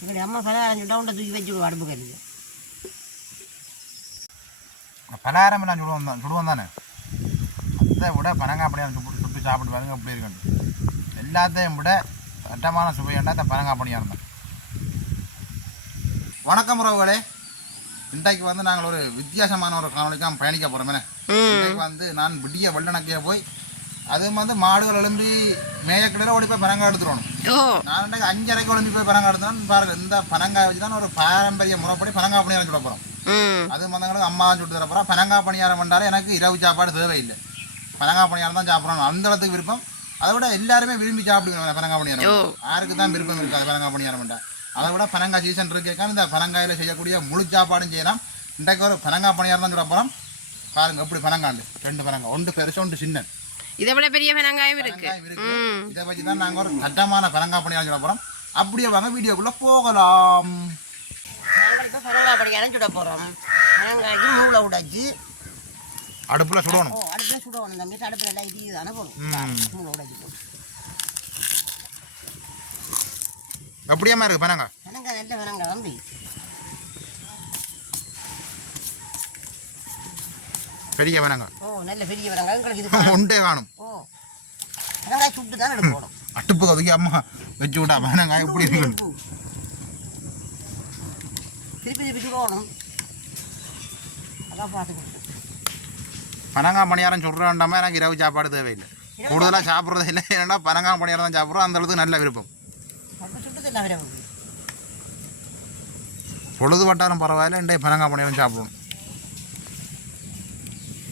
எங்களுடைய அம்மா பலகாரம் சுட்டா உண்டை தூக்கி வச்சுடுவோம் அடுப்பு கல்லில். பலகாரம் எல்லாம் சுடுவோம் தானே, அதை விட பனங்காய் பணியாரம் சுட்டு சாப்பிட்டு பாருங்க எப்படி இருக்கு. எல்லாத்தையும் விட சட்டமான சுவையாண்டா இந்த பனங்காய் பணியாரம் தான். வணக்கம் உறவுகளே, இன்றைக்கு வந்து நாங்கள் ஒரு வித்தியாசமான ஒரு காணொலிக்காக பயணிக்க போகிறோம். இன்றைக்கு வந்து நான் விடிய வெள்ளனக்கைய போய் அது வந்து மாடுகள் எழும்பி மேயக்கிடையில் ஓடி போய் பனங்காய் எடுத்துருவோம். நான் இன்றைக்கு 5:30 எழும்பி போய் பனங்காய் எடுத்துனா பாருங்க, இந்த பனங்காய் வச்சு தான் ஒரு பாரம்பரிய முறைப்படி பனங்காய் பணியாரம் சுட போகிறோம். அது வந்தவங்களுக்கு அம்மா தான் சுட்டு தர போகிறோம். பனங்காய் பணியாரம் பண்ணாலே எனக்கு இரவு சாப்பாடு தேவையில்லை, பனங்காய் பணியாரம் தான் சாப்பிடணும், அந்த அளவுக்கு விருப்பம். அதை விட எல்லாருமே விரும்பி சாப்பிடுவாங்க பனங்காய் பணியாரம். யாருக்கு தான் விருப்பம் இருக்காது பனங்காய் பணியாரம் பண்ணா. அதை விட பனங்காய் சீசன் இருக்கேக்கான இந்த பனங்காயில் செய்யக்கூடிய முழு சாப்பாடும் செய்யலாம். இன்றைக்கு ஒரு பனங்காய் பணியாரம் தான் சுட போகிறோம். பாருங்க எப்படி பனங்காண்டு, 2 பனங்காய், ஒன்று பெருசு ஒன்று சின்ன, இதை விட பெரிய பனங்காயும் இருக்கு. இதை வச்சு தான் நாங்கள் ஒரு சட்டமான பனங்காய் பணியாரம் சுட போகிறோம். அப்படியே வாங்க வீடியோக்குள்ளே போகலாம். நாங்கள் இப்போ பனங்காய் பணியாரம் சுட போகிறோம். பனங்காய்க்கு நூலை உடைச்சி அடுப்பில் சுடணும். அடுப்பில் சுடணும். இந்த மீட்டு அடுப்பில் எல்லாம் இது தானே போடும். நூலை உடைச்சி போடும். அப்படியேமா இருக்குது பனங்காய். பனங்காய் நல்ல பனங்காய் வந்து பெரிய பனங்காய். நல்ல பெரிய பனங்காய் உங்களுக்கு இது உண்டே காணும். பனங்காய் சுட்டு தான் எடுக்கணும். அடுப்பு ஒதுக்கி அம்மா வச்சு விட்டா பனங்காய் எப்படி இருக்கு. திருப்பி திருப்பி சுடணும். அதான் பார்த்து கொடுத்து பனங்காய் பணியாரம் சொல்கிறாண்டாம எனக்கு இரவு சாப்பாடு தேவையில்லை, கூடுதலாக சாப்பிட்றது இல்லை. ஏன்னா பனங்காய் பணியாரம் தான் சாப்பிட்றோம், அந்த அளவுக்கு நல்ல விருப்பம். சுட்டது இல்லை விட பொழுது வட்டாரம் பரவாயில்ல, இன்றைய பனங்காய் பணியாரம் சாப்பிடணும்.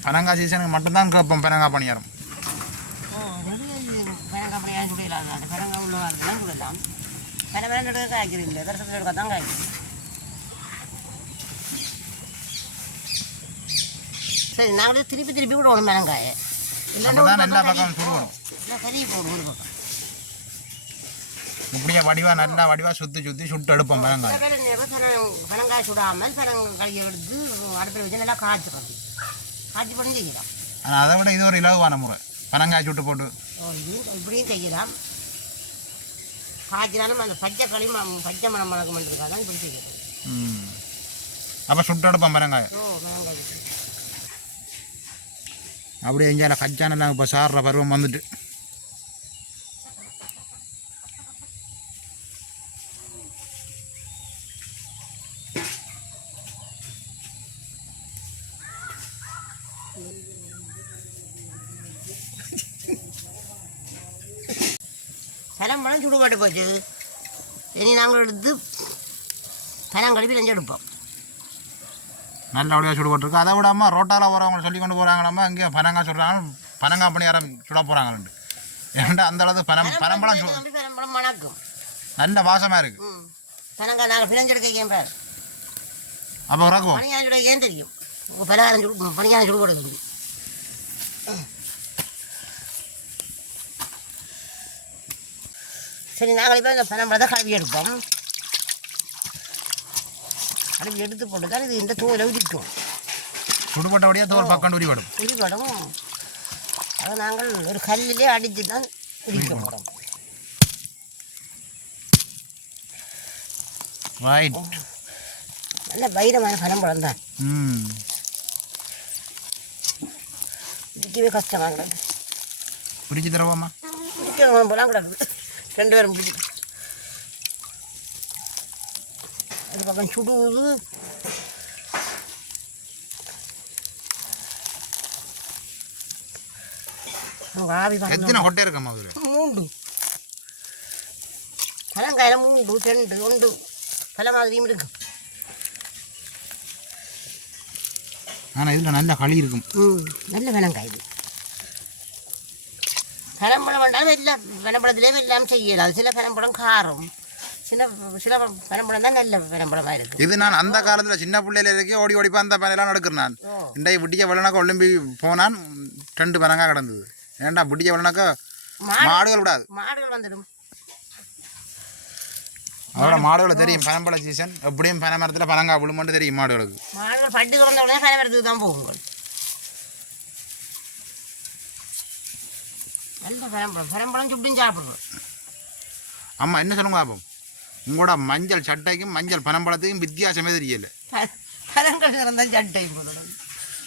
பனங்காய் சீசனுக்கு மட்டும்தான் கேட்போம் பனங்காய் பணியாரம். பனங்காய் பணியாரம் சுடையிலாம் பனங்காய் உள்ள வரலாம் சுடலாம். பனங்காய் எடுக்க காய்க்கிறது இல்லை, வருஷத்தில் எடுக்க தான் காய்க்குது. சரி, நாங்கள் திருப்பி திருப்பி விடுவோம் பனங்காயை. இல்லைன்னா எல்லா பக்கம் சுடுவோம். சரி போடும் ஒரு பக்கம். இப்படியே வடிவா நல்லா வடிவா சுற்றி சுற்றி சுட்டு எடுப்போம் பனங்காய். பனங்காய் சுடாமல் பனங்காயை எடுத்து அடுப்பில் வச்சு நல்லா காய்ச்சிக்கணும். காய்ச்சி போட்டு செய்யலாம். ஆனால் அதை விட இது ஒரு இலகுவான முறை, பனங்காய் சுட்டு போட்டு இப்படியும் செய்யலாம். காய்ச்சினாலும் அந்த பச்சை பச்சை மணம் மணக்க மாட்டேங்கிறதுக்காக தான் இப்படி செய்யணும். அப்போ சுட்டு எடுப்போம் பனங்காய். பனங்காய் அப்படியே எங்கேயால கச்சானெல்லாம் இப்போ சாடுற பருவம் வந்துட்டு பனம்பழம் சுடுபாட்டு போச்சு. இனி நாங்கள் எடுத்து பனங்கழுவி நெஞ்சு எடுப்போம். நல்ல வடிவாக சுடுபட்டுருக்கு. அதை விடாமல் ரோட்டால் வரவங்க சொல்லி கொண்டு போகிறாங்களாம்மா, இங்கே பனங்காய் சுடுறாங்க, பனங்காய் பணியாரம் சுட போகிறாங்கள்ண்டு. ஏன்டா அந்த அளவுக்கு பனம்பழம் பனம்பழம் மணக்கும், நல்ல வாசமாக இருக்குது. பனங்காய் நாங்கள் பிணைஞ்செடுக்க ஏன் பேர் அப்போ உறக்குவோம். பனியாரம் சுட ஏன் தெரியும். உங்கள் பனியாரம் சுடுபடுது. சரி, நாங்கள் இப்போ இந்த பனம்பழத்தை கழுவி எடுப்போம். கழுவி எடுத்து போட்டு தான் இது இந்த தோலை உரிக்கும். சுடுபட்டபடியாக தோல் பக்கம் உரிபடும். அதை நாங்கள் ஒரு கல்லிலே அடித்து தான் உரிக்க போகிறோம். நல்ல வைரமான பனம்பழம் தான். உரிக்கவே கஷ்டமாக உரிச்சு தருவோம்மா. உரிக்க போலாம் கிடக்குது. 2 பேரும் பிடிச்சி அது பக்கம் சுடுவது. எத்தனை ஹொட்டை இருக்கம்மா? 3 பழங்காயில் 3 2 1 பல மாதிரியும் இருக்கும். ஆனால் இதில் நல்ல களி இருக்கும். நல்ல பழங்காய் இது. பனம்பழம் வேண்டாலும் எல்லாம் பனம்பழத்துலேயே எல்லாம் செய்யலாம். சில பனம்பழம் காரம், சில பனம்பழம் தான் நல்ல பனம்பழமாக இருக்குது. இது நான் அந்த காலத்தில் சின்ன பிள்ளையில இருக்கே ஓடி ஓடிப்பா அந்த பனையெல்லாம் எடுக்கிறேன். நான் இன்றைய விட்டிய வெள்ளனாக்கா ஒலிம்பி போனான், 2 பனங்காய் கிடந்தது. ஏன்டா விட்டிய வெள்ளனாக்கா மாடுகள் விடாது, மாடுகள் வந்துடும். அதோட மாடுகளை தெரியும் பனம்பழ சீசன் எப்படியும் பனை மரத்தில் பனங்காய் விழுமான்னு தெரியும் மாடுகளுக்கு. மாடுகள் பட்டு கிடந்த உடனே பனை மரத்துக்கு தான் போகுங்கள். நல்ல பனம்பழம் சுட்டும் சாப்பிடுவோம். அம்மா என்ன சொல்லுங்க பாப்போம், உங்களோட மஞ்சள் சட்டைக்கும் மஞ்சள் பனம்பழத்துக்கும் வித்தியாசமே தெரியல. பனங்கள் நிறந்தான் சட்டை போடணும்.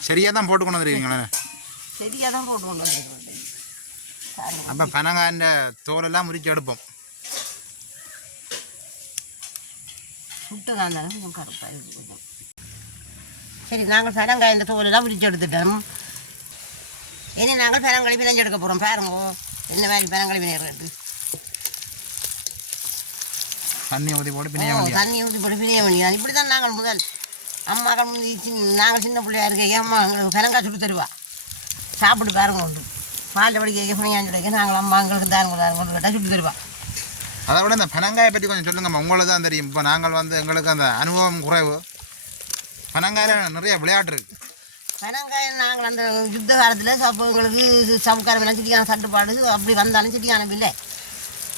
சரியாக தான் போட்டு கொண்டு வந்துருக்கீங்களே. சரியாக தான் போட்டு கொண்டு வந்துருக்கோம். அப்போ பனங்காய்ன்ற தோலெல்லாம் முறிச்சு எடுப்போம். சுட்டு தான் தானே கொஞ்சம் கருப்பாக இருக்குது. சரி, நாங்கள் பனங்காய் தோலெல்லாம் முறிச்சு எடுத்துட்டோம். இனி நாங்கள் பனங்களி பிணைஞ்சு எடுக்க போகிறோம். பாருங்க என்ன மாதிரி பனங்களி பிணைகிறது. தண்ணி ஊற்றி போட்டு பிணைய வேண்டிய. தண்ணி ஊற்றி போட்டு பிணைய வேண்டியது. இப்படி தான் நாங்கள் முதல் அம்மாக்கள் நாங்கள் சின்ன பிள்ளையா இருக்க அம்மா எங்களுக்கு பனங்காய் சுட்டு தருவா. சாப்பிட்டு பாருங்க உண்டு. பாலில் படிக்க பிணையாஞ்சு வைக்க நாங்கள் அம்மா எங்களுக்கு தாருங்க கேட்டால் சுட்டு தருவா. அதை விட இந்த பனங்காயை பற்றி கொஞ்சம் சொல்லுங்கம்மா. உங்களுக்கு தான் தெரியும். இப்போ நாங்கள் எங்களுக்கு அந்த அனுபவம் குறைவு. பனங்காயில் நிறைய விளையாட்டு இருக்குது. பனங்காய் நாங்கள் அந்த யுத்த காலத்தில் அப்போ எங்களுக்கு சவுக்காரம் எல்லாம் சிட்டியான தட்டுப்பாடு அப்படி வந்தாலும் சிட்டியான இல்லை.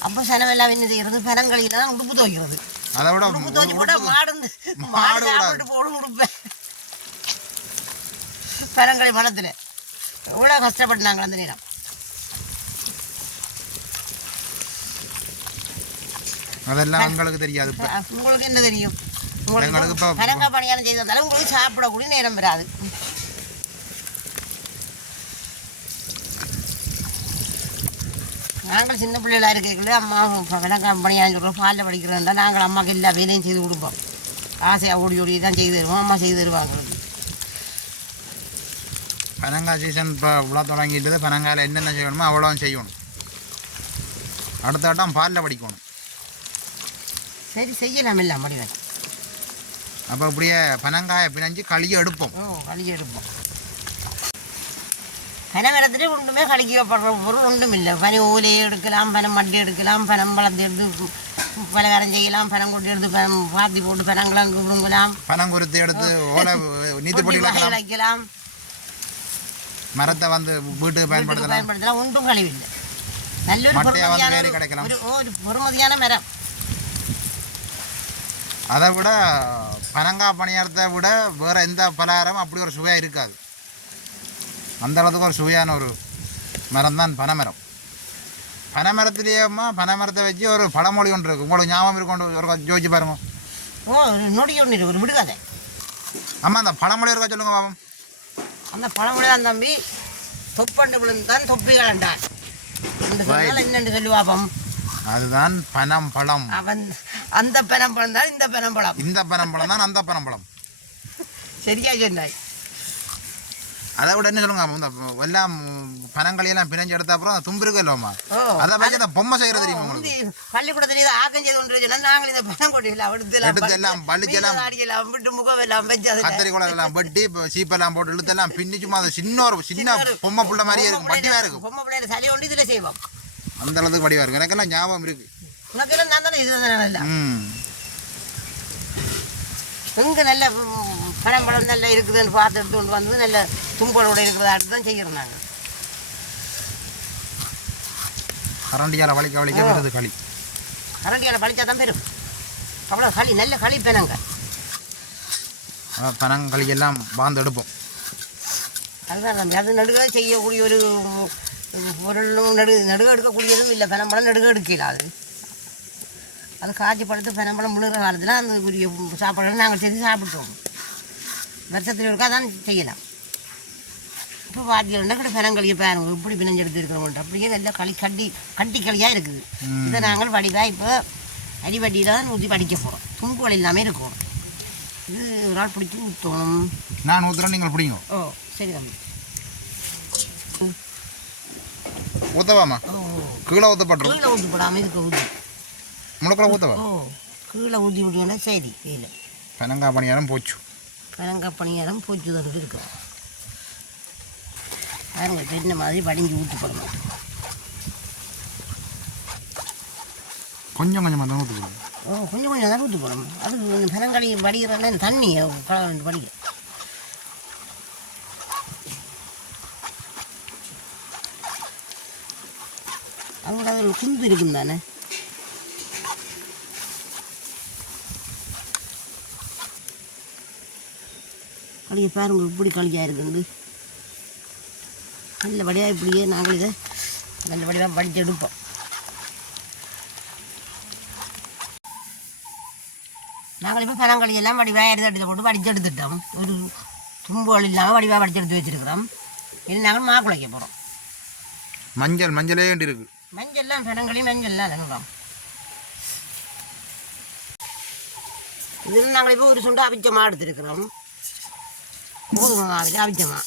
அப்போ செலவெல்லாம் என்ன செய்கிறது, பனங்களிலாம் உடுப்பு துவைக்கிறது. அதை விட உடுப்பு துவைச்சி போட மாடு சாப்பிட்டு போடும் உடுப்பேன். பனங்களி மனத்தில் எவ்வளோ கஷ்டப்பட்டு நாங்கள் அந்த நேரம். அதெல்லாம் உங்களுக்கு தெரியாது. இப்போ உங்களுக்கு என்ன தெரியும்? எங்களுக்கு இப்போ பனங்காய் பணியாரம் செய்து வந்தாலும் உங்களுக்கு சாப்பிடக்கூடிய நேரம் வராது. நாங்கள் சின்ன பிள்ளைகளாக இருக்கிற அம்மா பனங்காய் பணியாரம் சொல்கிறோம். பாலில் படிக்கிறோம்னா நாங்கள் அம்மாவுக்கு எல்லா வேலையும் செய்து கொடுப்போம். ஆசையாக ஓடி ஓடி தான் செய்து தருவோம். அம்மா செய்து தருவாங்க. பனங்காய் சீசன் இப்போ இவ்வளோ தொடங்கிட்டு பனங்காயில் என்னென்ன செய்யணுமோ அவ்வளோ செய்யணும். அடுத்த வட்டம் பாலில் படிக்கணும். சரி, செய்யலாம் இல்லை முடிவேன். அப்போ இப்படியே பனங்காயை பிணைஞ்சு களியை எடுப்போம். களி எடுப்போம். பனமரத்துலேயே ஒன்றுமே கழிக்கப்படுற பொருள் ஒன்றும் இல்லை. பனி ஓலையை எடுக்கலாம், பனம் மண்டி எடுக்கலாம், பனம் பழத்தை எடுத்து பலகாரம் செய்யலாம், பனம் கொண்டு எடுத்து பாத்தி போட்டு பனங்களாம் குடுங்கலாம், பனங்குருத்தி எடுத்து ஓலை நீதிப்படி வைக்கலாம், மரத்தை வீட்டுக்கு பயன்படுத்தலாம். ஒன்றும் கழிவில்லை. நல்ல ஒரு பொறுமதியான மரம். அதை விட பனங்காய் பணியாரத்தை விட வேறு எந்த பலகாரமும் அப்படி ஒரு சுவையாக இருக்காது. அந்த அளவுக்கு ஒரு சுவையான ஒரு மரம் தான் பனைமரம். பனைமரத்துலேயேம்மா பனைமரத்தை வச்சு ஒரு பழமொழி ஒன்று இருக்குது. உங்களுக்கு ஞாபகம் இருக்கொண்டு ஒரு ஜோதிச்சு பாருங்க. ஒரு நொடி ஒன்று இருக்கு, ஒரு விடுகாதை. ஆமாம், அந்த பழமொழி இருக்கா சொல்லுங்க பாவம். அந்த பழமொழி தான் தம்பி. தொப்பண்டு விழுந்தான் தொப்பி கலண்டான் என்னென்று சொல்லி பாப்போம். அதுதான் பனம் பழம். அவன் அந்த பனம்பழம் தான் இந்த பனம்பழம். இந்த பனம்பழம் தான் அந்த பனம்பழம். சரியா சொன்னாய். அதை விட என்ன சொல்லுங்க, இந்த எல்லாம் பனங்களையெல்லாம் பிணைஞ்சு எடுத்த அப்புறம் அந்த தும்பு இருக்கு இல்லைம்மா, அதை வச்சு அந்த பொம்மை செய்யறது தெரியுமா உங்களுக்கு? பள்ளிக்கூடத்தில் இதை ஆக்கம் செய்து கொண்டு வச்சுன்னா நாங்கள் இந்த பனங்கொடியெல்லாம் எடுத்து எல்லாம் பள்ளிச்செல்லாம் அடிக்கலாம், விட்டு முகவெல்லாம் வச்சு அதை கத்தரி குளம் எல்லாம் வெட்டி சீப்பெல்லாம் போட்டு இழுத்தெல்லாம் பின்னி சும்மா அது சின்ன பொம்மை புள்ள மாதிரியே இருக்கும், வடிவா இருக்கும். பொம்மை பிள்ளைய சளி கொண்டு இதில் செய்வோம். அந்த அளவுக்கு வடிவா இருக்கும். எனக்கெல்லாம் ஞாபகம் இருக்கு. உனக்கெல்லாம் நான் தானே இது இல்லை. எங்கே நல்ல பனம்பழம் நல்லா இருக்குதுன்னு பார்த்து எடுத்து கொண்டு வந்து நல்ல தும்பலோட இருக்கிறதா எடுத்து தான் செய்கிறோம் நாங்கள். கரண்டியால் வலிக்க வருது களி. கரண்டியால் வலிச்சா தான் பெரும். அவ்வளோ களி நல்ல களி பெனங்க. பனங்களி எல்லாம் பாந்து எடுப்போம். அதுதான் தம்பி, அது நடுக செய்யக்கூடிய ஒரு பொருளும் நடுக எடுக்கக்கூடியதும் இல்லை. பனம்பழம் நடுக எடுக்கல. அது காய்ச்சி படுத்து பனம்பழம் முழுகிற காலத்தில் அந்த உரிய சாப்பாடு நாங்கள் செஞ்சு சாப்பிட்டோம். வருஷத்தில் இருக்கா தான் செய்யலாம். இப்போ வாத்தியம் கூட பனங்களியை பாருங்க இப்படி பிணைஞ்செடுத்து இருக்கிறோம். அப்படியே நல்லா கட்டி களியாக இருக்குது. இதை நாங்கள் வடிவாக இப்போ அடிவடியில் தான் ஊற்றி படிக்க போகிறோம். தும்புகள் எல்லாமே இருக்கும். இது ஒரு ஆள் பிடிச்சி ஊற்றணும். நான் ஊற்றுறேன், நீங்கள் பிடிங்க. ஓ சரி தம்பி. ஊற்றவாமா? கீழே ஊற்றப்பட்டுரும். கீழே ஊற்றி போடாமல் இதுக்கு ஊற்றி முழுக்கில் ஊற்றவா? ஓ கீழே ஊற்றி விட்டீங்கன்னா சரி. இல்லை பனங்காய் பணியாரம் போச்சு. பனங்காய் பணியாரம் போச்சு தான் இருக்கு. பாருங்க பெண்ண மாதிரி வடிஞ்சு ஊற்றி போடணும். கொஞ்சம் கொஞ்சமாக தான் ஊற்றி போடணும். ஓ கொஞ்சம் கொஞ்சம் தான் ஊற்றி போடணும். அது பனங்களி வடிகிறன்னா தண்ணி கலந்து வடிக்க. அதோட அதில் குந்து இருக்கும் தானே. களியை பாருங்க இப்படி களியாக இருக்குது. நல்லபடியாக இப்படியே நாங்கள் இதை நல்லபடியாக படித்து எடுப்போம். நாங்கள் இப்போ பனங்களி எல்லாம் வடிவாக எடுத்து போட்டு வடித்து எடுத்துட்டோம். ஒரு தும்புகள் இல்லாமல் வடிவாக வடித்து எடுத்து வச்சுருக்கிறோம். இது நாங்கள் மா குழைக்க போகிறோம். மஞ்சளே இருக்கு. மஞ்சள்லாம் பனங்களி மஞ்சள்லாம் வேணும். இதில் நாங்கள் இப்போ ஒரு சுண்டு அவிச்ச மா எடுத்துருக்கிறோம். கோதுமை மாவில் அவிச்ச மா.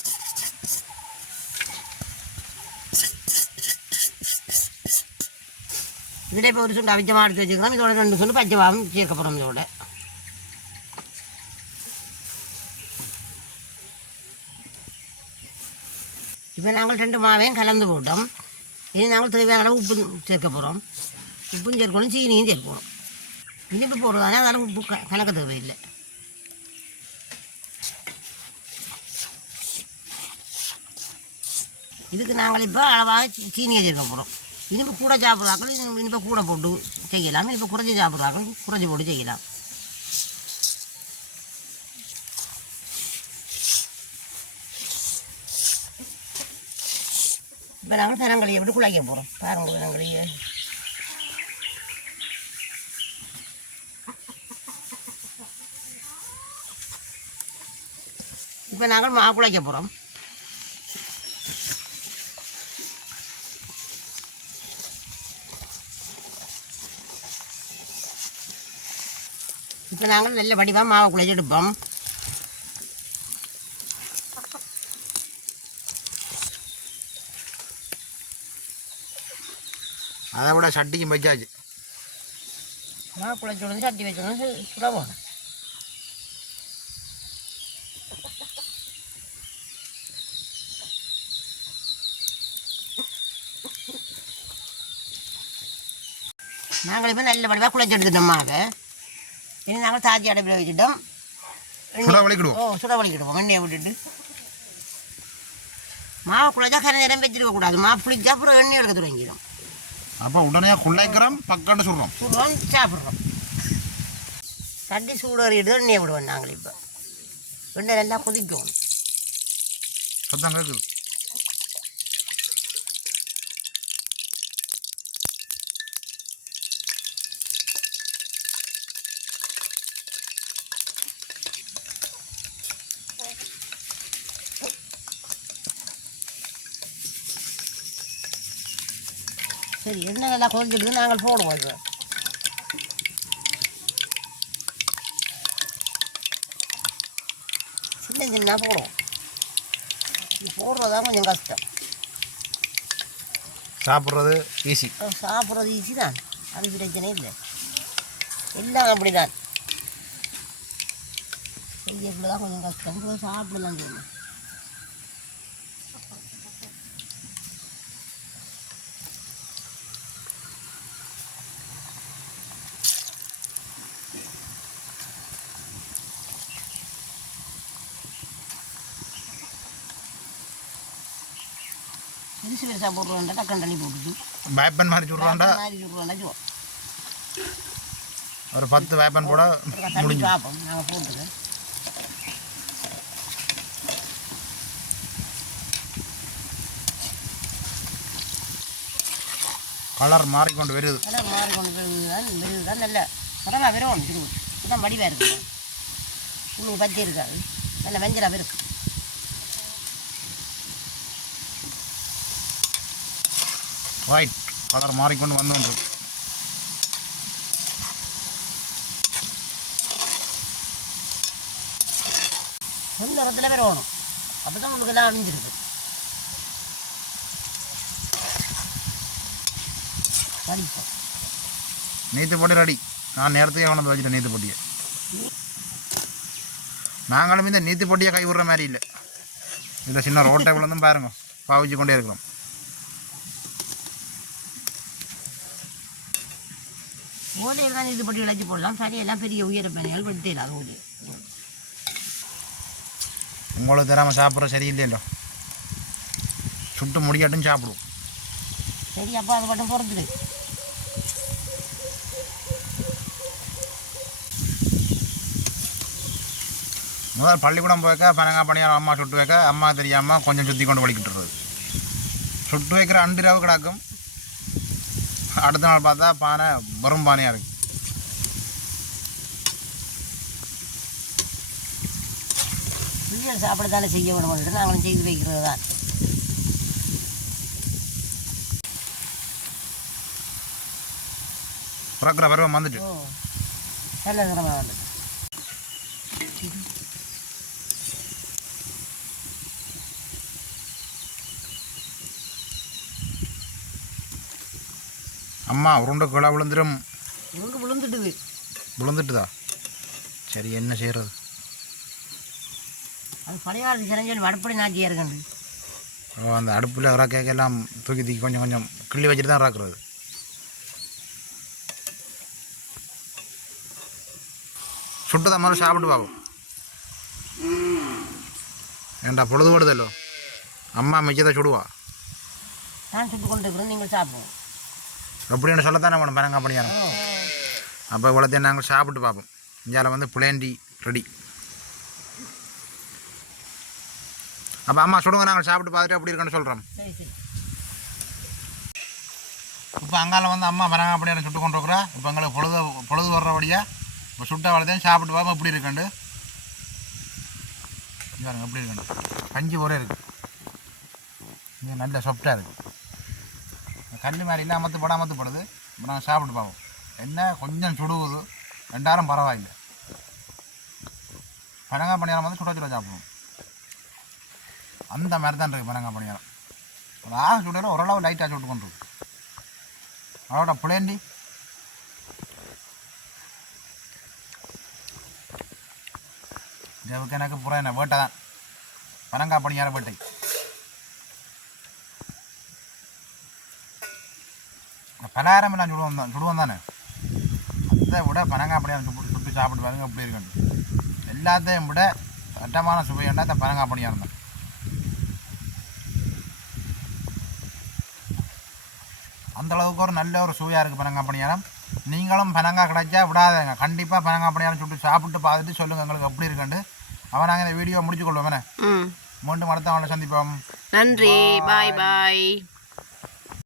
இதில் இப்போ ஒரு சுண்டு அவிச்ச மா எடுத்து வச்சுக்கிறோம். இதோட 2 சுண்டு பச்சை மாவும் சேர்க்க போகிறோம். இதோட இப்போ நாங்கள் 2 மாவையும் கலந்து போட்டோம். இனி நாங்கள் தேவையான அளவு உப்பு சேர்க்க போகிறோம். உப்பும் சேர்க்கணும், சீனியும் சேர்க்கணும். இனிப்பு போடுறதானே அதனால் உப்பு கணக்க தேவையில்லை. இதுக்கு நாங்கள் இப்போ அளவாக சீனியை சேர்க்க போகிறோம். இனிப்பு கூட சாப்பிட்றாக்கள் இனிப்பை கூட போட்டு செய்யலாம். இனிப்பை குறைச்சி சாப்பிட்றாக்கள் குறைச்சி போட்டு செய்யலாம். இப்போ நாங்கள் பனங்களியை விட்டு குழைக்க போகிறோம். பாருங்கள் பனங்களியை. இப்போ நாங்கள் மா குழைக்க போகிறோம். இப்போ நாங்கள் நல்ல வடிவாக மாவை குழைச்சி எடுப்போம். அதை விட சட்டிக்கும் வைக்காச்சு. மாவு குழைச்சி விடுந்து சட்டி வச்சோன்னு சுட போகணும். நாங்கள் இப்போ நல்ல வடிவாக குழைச்சி எடுத்துட்டோம் மாவை. இனி நாங்கள் தாச்சி அடைப்பில் வச்சுட்டோம். சுட வலிக்கிடுவோம். சுட வலிக்கிடுவோம். எண்ணெயை விட்டுட்டு மாவு குழைச்சா கரை நேரம் வச்சிருக்க கூடாது. மாவு புளிச்சா அப்புறம் எண்ணெய் எடுக்க தொடங்கிடும். அப்போ உடனே குழைக்கிறோம், பக்கண்டு சுடுறோம். சாப்பிட்றோம். தண்ணி சூடறிட்டு எண்ணெயை விடுவோம். நாங்கள் இப்போ எண்ணெய் நல்லா கொதிக்கும். சத்தம் இருக்குது. சரி, எண்ணெய் நல்லா கொதிச்சிட்டு நாங்கள் போடுவோம். இப்போ சின்ன சின்ன போடுவோம். இது போடுறதா கொஞ்சம் கஷ்டம். சாப்பிட்றது ஈஸி. சாப்பிட்றது ஈஸி தான். அது பிரச்சனை இல்லை. எல்லாம் அப்படி தான். செய்யறது தான் கொஞ்சம் கஷ்டம். சாப்பிடலாம் செய்யணும். பெருசு பெருசாக போடுறோம்டா டக்குன்னு தண்ணி போட்டுட்டு வேப்பன் மாதிரி சுடுறாண்டா ஒரு 10 வேப்பன் போட தண்ணி பார்ப்போம். நாங்கள் போட்டுது கலர் மாறிக்கொண்டு வருது. கலர் மாறிக்கொண்டு வருதுதான் நல்ல உடம்பா வெறும் திரும்ப இதுதான் வடிவாக இருக்குது. இன்னும் பச்சை இருக்காது, நல்ல மஞ்சளாக இருக்குது. ஒயிட் கலர் மாறிக்கொண்டு வந்து கொஞ்ச நேரத்தில் வேறு வேணும். அப்போ தான் உங்களுக்கு எல்லாம் அணிஞ்சிருக்கு. நீத்து போட்டி ரெடி. நான் நேரத்தையே கொண்டு வச்சுட்டேன் நீத்து போட்டியை. நாங்களும் இந்த நீத்து போட்டியை கை விடுற மாதிரி இல்லை. இதில் சின்ன ரோட்டை விழுந்தும் பாருங்க பாவிச்சு கொண்டே இருக்கிறோம். ஓலையில் தான் இது போட்டு இழைச்சி போடலாம். சரியெல்லாம் பெரிய உயர பணியால் வெட்டிடலாம். ஓலை உங்களுக்கு தராமல் சாப்பிட்ற சரியில்லையோ, சுட்டு முடியாட்டும் சாப்பிடுவோம். சரி, அப்போ அது மட்டும் பொறுத்துடு. முதல் பள்ளிக்கூடம் போய்க்க பனங்காய் பணியாரம் அம்மா சுட்டு வைக்க அம்மா தெரியாமல் கொஞ்சம் சுற்றி கொண்டு வலிக்கிட்டுறது. சுட்டு வைக்கிற 2 ரூபா கிடக்கும். அடுத்த நாள் பார்த்தா பானை வெறும் பானையாக இருக்குது. பிள்ளைகள் சாப்பிடத்தானே செய்ய விட நாங்களும் செய்து வைக்கிறது தான். பிறக்கிற பருவம் வந்துட்டு ஓ நல்ல திறமை வந்து அம்மா உருண்டை கிளா விழுந்துடும். உருண்டு விழுந்துட்டுது. விழுந்துட்டுதா? சரி என்ன செய்கிறது? அது பழைய காலத்து சிறஞ்சல் அடுப்படி நாட்டியாக இருக்கண்டு. அந்த அடுப்பில் இறக்கைக்கெல்லாம் தூக்கி தூக்கி கொஞ்சம் கொஞ்சம் கிள்ளி வச்சுட்டு தான் இறக்குறது. சுட்டு தான் மாதிரி சாப்பிட்டு பார்ப்போம். ஏண்டா பொழுது ஓடுதல்லோ, அம்மா மிச்சத்தை சுடுவா. நான் சுட்டு கொண்டு இருக்கிறேன், நீங்கள் சாப்பிடுவோம் அப்படின்னு சொல்லத்தானே வேணும் பனங்காய் பணியாரம். அப்போ இவ்வளோத்தையும் நாங்கள் சாப்பிட்டு பார்ப்போம். இந்தியாவில் வந்து புளேண்டி ரெடி. அப்போ அம்மா சுடுங்க, நாங்கள் சாப்பிட்டு பார்த்துட்டு அப்படி இருக்குன்னு சொல்கிறோம். சரி சரி. இப்போ அங்கால வந்து அம்மா பனங்காய் பணியாரம் சுட்டு கொண்டு இருக்கிறா. இப்போ எங்களுக்கு பொழுது வர்றபடியாக இப்போ சுட்ட வளர்த்தையும் சாப்பிட்டு பார்ப்போம் எப்படி இருக்குண்டு. பாருங்க எப்படி இருக்குண்டு. கஞ்சி ஒரே இருக்குது, இது நல்ல சாஃப்டாக இருக்குது. கல் மாதிரி இல்லை, அமத்துப்படுது. இப்போ நாங்கள் சாப்பிட்டு பார்ப்போம். என்ன கொஞ்சம் சுடுகுது, ரெண்டாயிரம் பரவாயில்லை. பனங்காய் பணியாரம் வந்து சுட சாப்பிடுவோம். அந்த மாதிரி தான் இருக்குது பனங்காய் பணியாரம். ஒரு ஆக சுடுற ஓரளவு லைட்டாக சுட்டு கொண்டு இருக்கு. அதோட புளேண்டி இதுக்கு எனக்கு புற என்ன வேட்டை தான், பனங்காய் பணியார வேட்டை. பலகாரம் எல்லாம் சுடுவோம் தானே, அதை விட பனங்காய் பணியாரம் சுட்டு சாப்பிட்டு பாருங்க எப்படி இருக்கு. எல்லாத்தையும் விட சட்டமான சுவையாண்டா இந்த பனங்காய் பணியாரம் தான். அந்தளவுக்கு ஒரு நல்ல ஒரு சுவையாக இருக்குது பனங்காய் பணியாரம். நீங்களும் பனங்காய் கிடைச்சா விடாதீங்க, கண்டிப்பாக பனங்காய் பணியாரம் சுட்டு சாப்பிட்டு பார்த்துட்டு சொல்லுங்கள் எங்களுக்கு எப்படி இருக்குண்டு. அவன் நாங்கள் இந்த வீடியோ முடிச்சுக்கொள்வோம். மீண்டும் அடுத்த அவனை சந்திப்போம். நன்றி. பாய் பாய்.